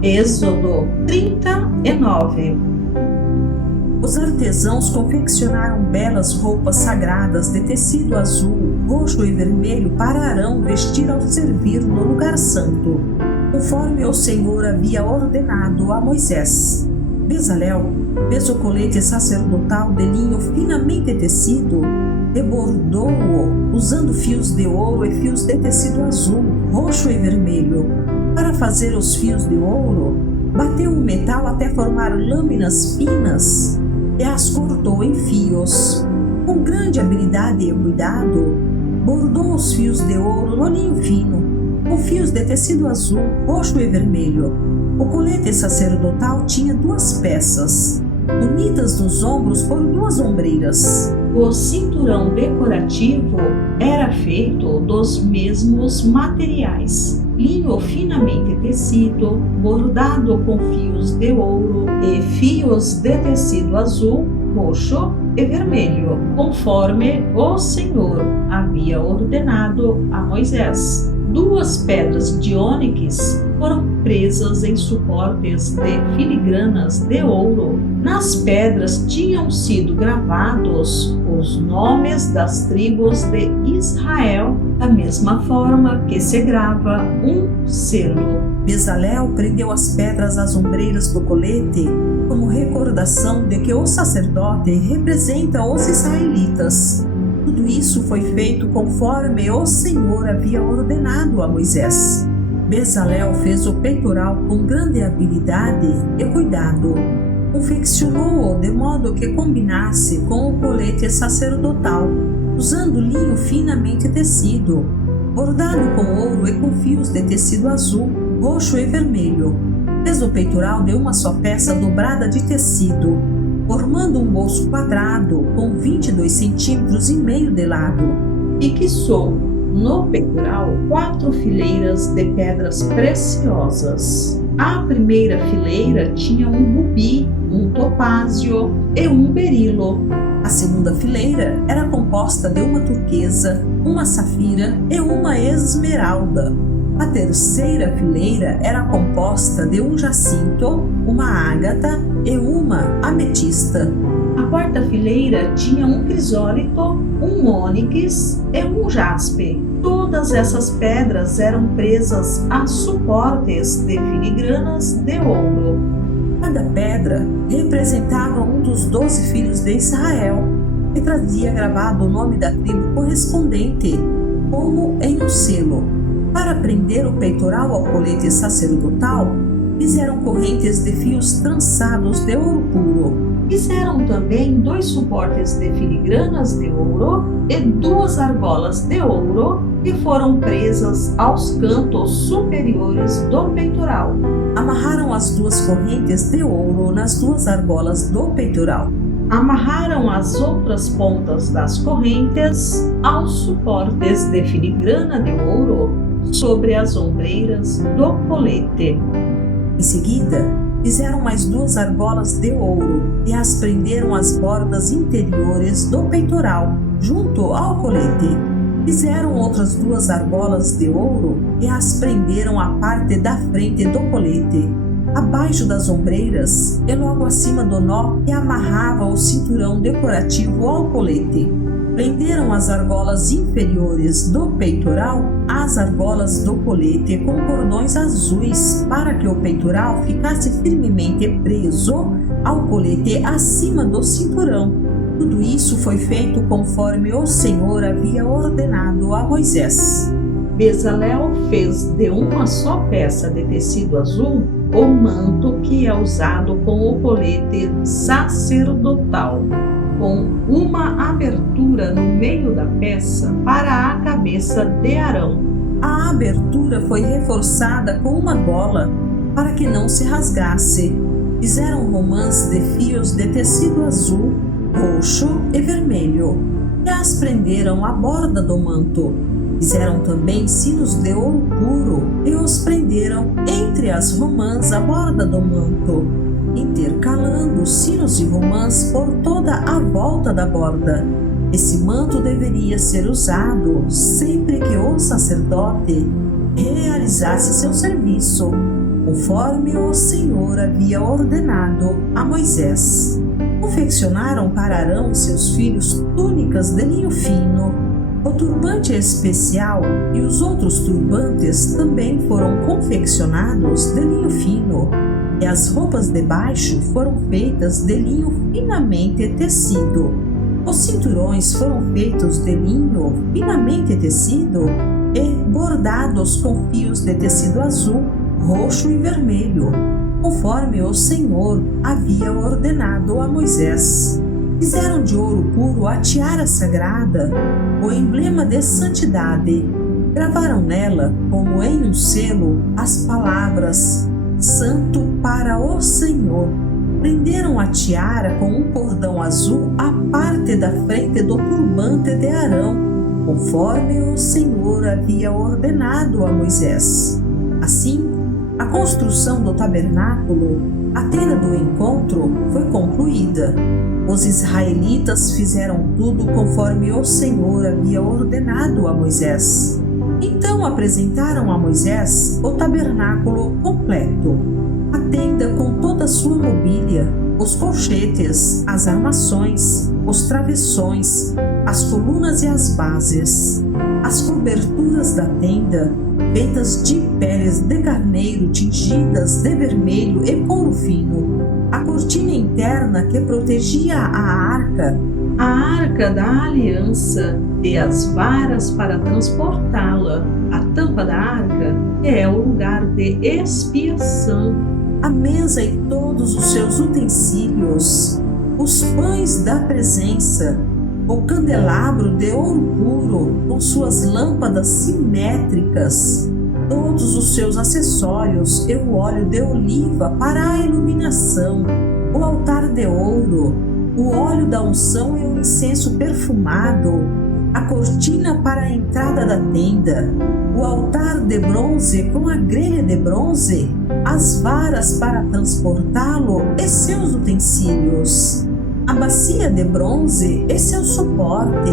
Êxodo 39. Os artesãos confeccionaram belas roupas sagradas de tecido azul, roxo e vermelho para Arão vestir ao servir no lugar santo, conforme o Senhor havia ordenado a Moisés. Bezalel fez o colete sacerdotal de linho finamente tecido e bordou-o usando fios de ouro e fios de tecido azul, roxo e vermelho. Para fazer os fios de ouro, bateu o metal até formar lâminas finas e as cortou em fios. Com grande habilidade e cuidado, bordou os fios de ouro no linho fino, com fios de tecido azul, roxo e vermelho. O colete sacerdotal tinha 2 peças, unidas nos ombros por 2 ombreiras. O cinturão decorativo era feito dos mesmos materiais: linho finamente tecido, bordado com fios de ouro e fios de tecido azul, roxo e vermelho, conforme o Senhor havia ordenado a Moisés. 2 pedras de ônix foram presas em suportes de filigranas de ouro. Nas pedras tinham sido gravados os nomes das tribos de Israel, da mesma forma que se grava um selo. Bezalel prendeu as pedras às ombreiras do colete como recordação de que o sacerdote representa os israelitas. Tudo isso foi feito conforme o Senhor havia ordenado a Moisés. Bezalel fez o peitoral com grande habilidade e cuidado. Confeccionou-o de modo que combinasse com o colete sacerdotal, usando linho finamente tecido, bordado com ouro e com fios de tecido azul, roxo e vermelho. Fez o peitoral de uma só peça dobrada de tecido, formando um bolso quadrado com 22 centímetros e meio de lado. Fixou no peitoral 4 fileiras de pedras preciosas. A primeira fileira tinha um rubi, um topázio e um berilo. A segunda fileira era composta de uma turquesa, uma safira e uma esmeralda. A terceira fileira era composta de um jacinto, uma ágata e uma ametista. A quarta fileira tinha um crisólito, um ônix e um jaspe. Todas essas pedras eram presas a suportes de filigranas de ouro. Cada pedra representava um dos 12 filhos de Israel e trazia gravado o nome da tribo correspondente, como em um selo. Para prender o peitoral ao colete sacerdotal, fizeram correntes de fios trançados de ouro puro. Fizeram também 2 suportes de filigranas de ouro e 2 argolas de ouro que foram presas aos cantos superiores do peitoral. Amarraram as 2 correntes de ouro nas 2 argolas do peitoral. Amarraram as outras pontas das correntes aos suportes de filigrana de ouro sobre as ombreiras do colete. Em seguida, fizeram mais 2 argolas de ouro e as prenderam às bordas interiores do peitoral, junto ao colete. Fizeram outras 2 argolas de ouro e as prenderam à parte da frente do colete, abaixo das ombreiras e logo acima do nó que amarrava o cinturão decorativo ao colete. Prenderam as argolas inferiores do peitoral às argolas do colete com cordões azuis para que o peitoral ficasse firmemente preso ao colete acima do cinturão. Tudo isso foi feito conforme o Senhor havia ordenado a Moisés. Bezalel fez de uma só peça de tecido azul o manto que é usado com o colete sacerdotal, com uma abertura no meio da peça para a cabeça de Arão. A abertura foi reforçada com uma gola para que não se rasgasse. Fizeram romãs de fios de tecido azul, roxo e vermelho e as prenderam à borda do manto. Fizeram também sinos de ouro puro e os prenderam entre as romãs à borda do manto, intercalando sinos e romãs por toda a volta da borda. Esse manto deveria ser usado sempre que o sacerdote realizasse seu serviço. conforme o Senhor havia ordenado a Moisés. Confeccionaram para Arão e seus filhos túnicas de linho fino. O turbante especial e os outros turbantes também foram confeccionados de linho fino, e as roupas de baixo foram feitas de linho finamente tecido. Os cinturões foram feitos de linho finamente tecido e bordados com fios de tecido azul, roxo e vermelho, conforme o Senhor havia ordenado a Moisés. Fizeram de ouro puro a tiara sagrada, o emblema de santidade. Gravaram nela, como em um selo, as palavras Santo para o Senhor. Prenderam a tiara com um cordão azul à parte da frente do turbante de Arão, conforme o Senhor havia ordenado a Moisés. Assim, a construção do tabernáculo, a tenda do encontro, foi concluída. Os israelitas fizeram tudo conforme o Senhor havia ordenado a Moisés. Então apresentaram a Moisés o tabernáculo completo, a tenda com toda a sua mobília, os colchetes, as armações, os travessões, as colunas e as bases, as coberturas da tenda, feitas de peles de carneiro tingidas de vermelho e couro fino, a cortina interna que protegia a arca da aliança e as varas para transportá-la, a tampa da arca, que é o lugar de expiação, a mesa e todos os seus utensílios, os pães da presença, o candelabro de ouro puro com suas lâmpadas simétricas, todos os seus acessórios e o óleo de oliva para a iluminação, o altar de ouro, o óleo da unção e o incenso perfumado, a cortina para a entrada da tenda, o altar de bronze com a grelha de bronze, as varas para transportá-lo e seus utensílios, a bacia de bronze e seu suporte,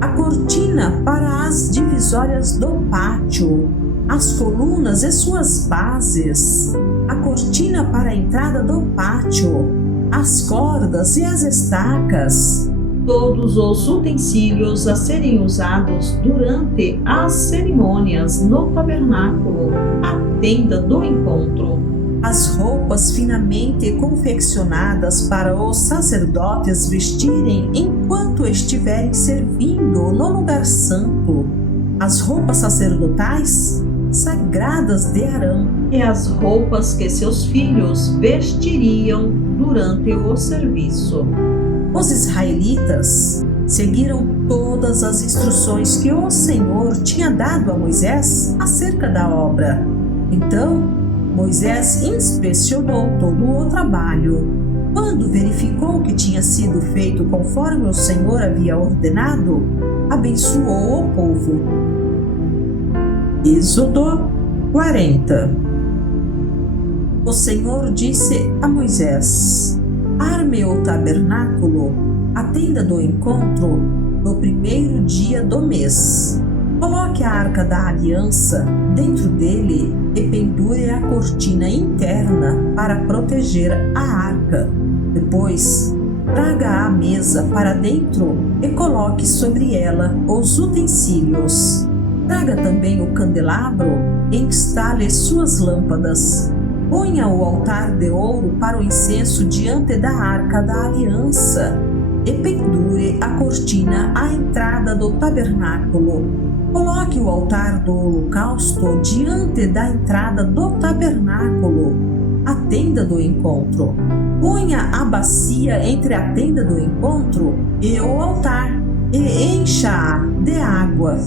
a cortina para as divisórias do pátio, as colunas e suas bases, a cortina para a entrada do pátio, as cordas e as estacas, todos os utensílios a serem usados durante as cerimônias no tabernáculo, a tenda do encontro, as roupas finamente confeccionadas para os sacerdotes vestirem enquanto estiverem servindo no lugar santo, as roupas sacerdotais sagradas de Arão e as roupas que seus filhos vestiriam durante o serviço. Os israelitas seguiram todas as instruções que o Senhor tinha dado a Moisés acerca da obra. Então, Moisés inspecionou todo o trabalho. Quando verificou que tinha sido feito conforme o Senhor havia ordenado, abençoou o povo. Êxodo 40. O Senhor disse a Moisés: arme o tabernáculo, a tenda do encontro, no primeiro dia do mês. Coloque a arca da aliança dentro dele e pendure a cortina interna para proteger a arca. Depois, traga a mesa para dentro e coloque sobre ela os utensílios. Traga também o candelabro e instale suas lâmpadas. Ponha o altar de ouro para o incenso diante da arca da aliança e pendure a cortina à entrada do tabernáculo. Coloque o altar do holocausto diante da entrada do tabernáculo, a tenda do encontro. Ponha a bacia entre a tenda do encontro e o altar e encha-a de água.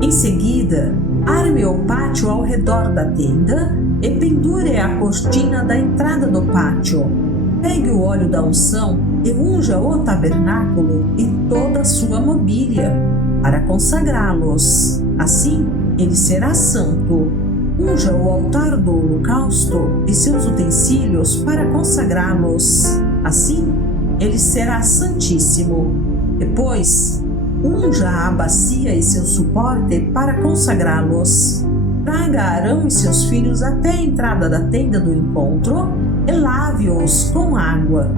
Em seguida, arme o pátio ao redor da tenda e pendure a cortina da entrada do pátio. Pegue o óleo da unção e unja o tabernáculo e toda a sua mobília, para consagrá-los. Assim, ele será santo. Unja o altar do holocausto e seus utensílios para consagrá-los. Assim, ele será santíssimo. Depois, unja a bacia e seu suporte para consagrá-los. Traga Arão e seus filhos até a entrada da tenda do encontro e lave-os com água.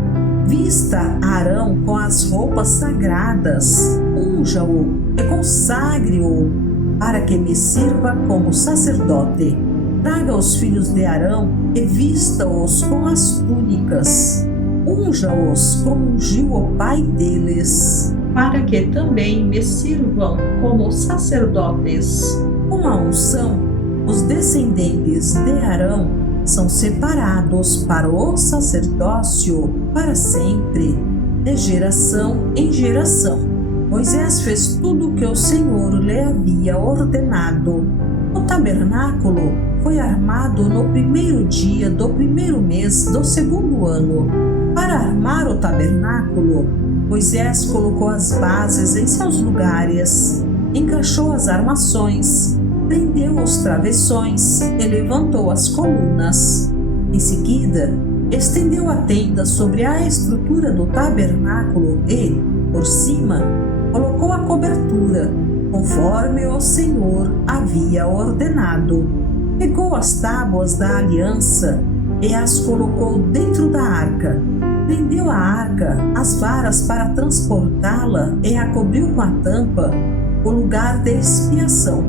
Vista Arão com as roupas sagradas, unja-o e consagre-o para que me sirva como sacerdote. Traga os filhos de Arão e vista-os com as túnicas. Unja-os como ungiu o pai deles, para que também me sirvam como sacerdotes. Com a unção, os descendentes de Arão são separados para o sacerdócio para sempre, de geração em geração. Moisés fez tudo o que o Senhor lhe havia ordenado. O tabernáculo foi armado no primeiro dia do primeiro mês do segundo ano. Para armar o tabernáculo, Moisés colocou as bases em seus lugares, encaixou as armações, prendeu os travessões e levantou as colunas. Em seguida, estendeu a tenda sobre a estrutura do tabernáculo e, por cima, colocou a cobertura, conforme o Senhor havia ordenado. Pegou as tábuas da aliança e as colocou dentro da arca. Prendeu a arca às varas para transportá-la e a cobriu com a tampa, o lugar de expiação.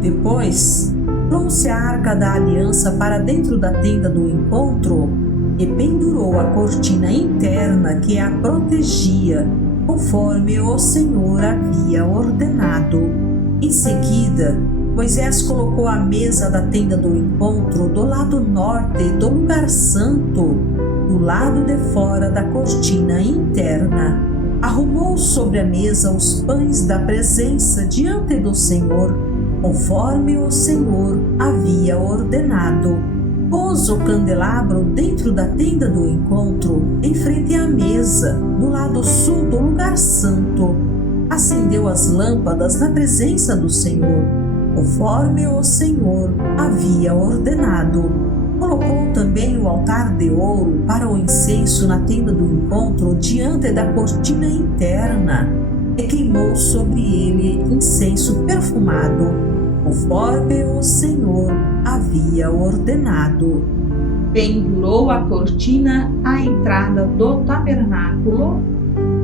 Depois, trouxe a arca da aliança para dentro da tenda do encontro e pendurou a cortina interna que a protegia, conforme o Senhor havia ordenado. Em seguida, Moisés colocou a mesa da tenda do encontro do lado norte do lugar santo, do lado de fora da cortina interna. Arrumou sobre a mesa os pães da presença diante do Senhor, conforme o Senhor havia ordenado. Pôs o candelabro dentro da tenda do encontro, em frente à mesa, do lado sul do lugar santo. Acendeu as lâmpadas na presença do Senhor, conforme o Senhor havia ordenado. Colocou também o altar de ouro para o incenso na tenda do encontro diante da cortina interna e queimou sobre ele incenso perfumado, conforme o Senhor havia ordenado. Pendurou a cortina à entrada do tabernáculo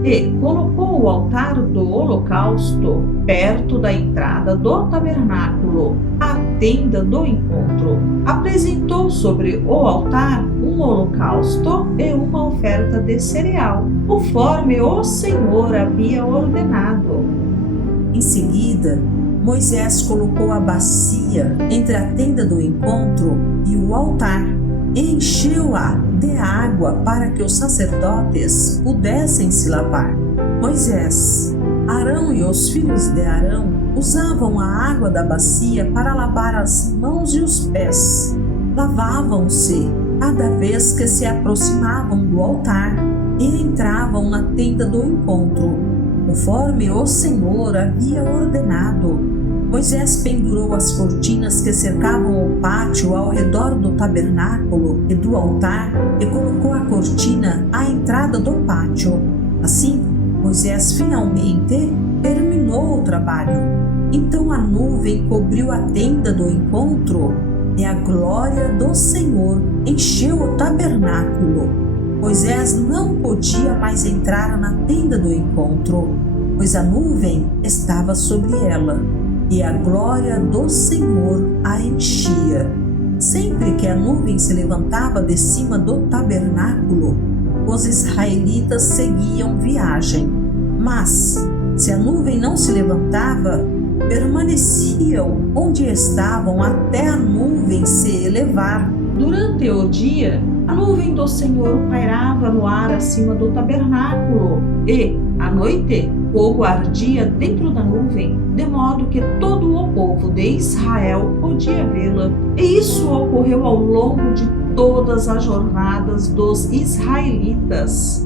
e colocou o altar do holocausto perto da entrada do tabernáculo, a tenda do encontro. Apresentou sobre o altar um holocausto e uma oferta de cereal, conforme o Senhor havia ordenado. Em seguida, Moisés colocou a bacia entre a tenda do encontro e o altar e encheu-a de água para que os sacerdotes pudessem se lavar. Moisés, Arão e os filhos de Arão usavam a água da bacia para lavar as mãos e os pés. Lavavam-se cada vez que se aproximavam do altar e entravam na tenda do encontro, conforme o Senhor havia ordenado. Moisés pendurou as cortinas que cercavam o pátio ao redor do tabernáculo e do altar e colocou a cortina à entrada do pátio. Assim, Moisés finalmente terminou o trabalho. Então a nuvem cobriu a tenda do encontro e a glória do Senhor encheu o tabernáculo. Moisés não podia mais entrar na tenda do encontro, pois a nuvem estava sobre ela e a glória do Senhor a enchia. Sempre que a nuvem se levantava de cima do tabernáculo, os israelitas seguiam viagem. Mas, se a nuvem não se levantava, permaneciam onde estavam até a nuvem se elevar. Durante o dia, a nuvem do Senhor pairava no ar acima do tabernáculo e, à noite, fogo ardia dentro da nuvem, de modo que todo o povo de Israel podia vê-la. E isso ocorreu ao longo de todas as jornadas dos israelitas.